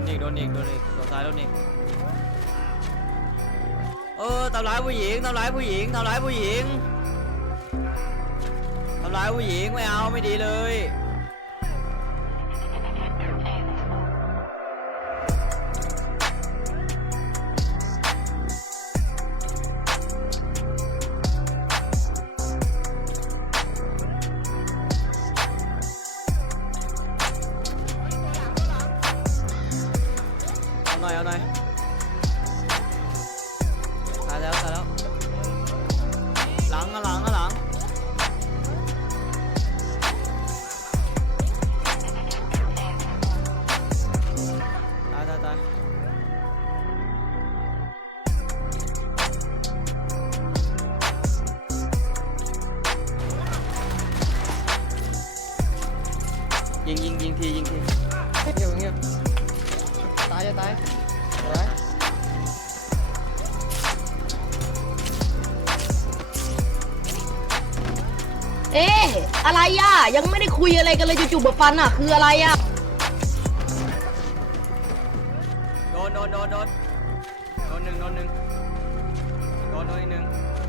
นอีกโดนอีกโดนอีกตัวซ้ายโดนอีกเออทำร้ายผู้หญิงทำร้ายผู้หญิงทำร้ายผู้หญิงทำร้ายผู้หญิงไม่เอาไม่ดีเลย หน่อยเอาหน่อยตายแล้วตายแล้วหลังอะหลังอะหลังตายตายตายยิงยิงยิงทียิงทีเงียบเงียบ ตายจะตายเอาไว้เอ๊ะอะไรอะ ยังไม่ได้คุยอะไรกันเลยจู่ๆมาฟันอะ คืออะไรอะ โดนโดนโดนโดนโดนหนึ่งโดนหนึ่งโดนโดนอีกหนึ่งยิง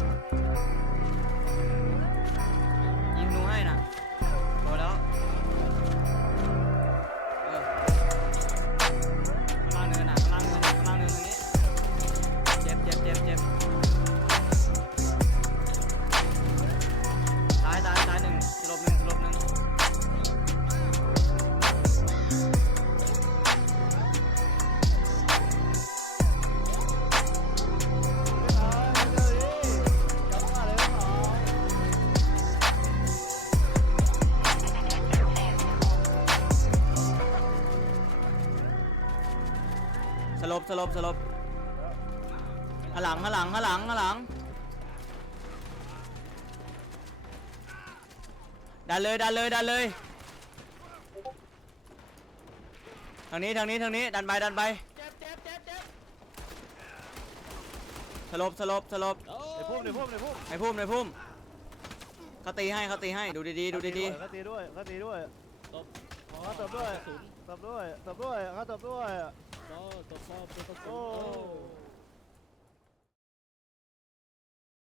สลบสลบสลบข้างหลังข้างหลังข้างหลังข้างหลัง ดันเลยดันเลยดันเลย ทางนี้ทางนี้ทางนี้ดันไปดันไปสลบสลบสลบในพุ่มในพุ่มในพุ่มในพุ่มในพุ่มเขาตีให้เขาตีให้ดูดีๆดูดีเขาตีด้วยเขาตีด้วยเขาตบด้วยตบด้วยตบด้วยเขาตบด้วย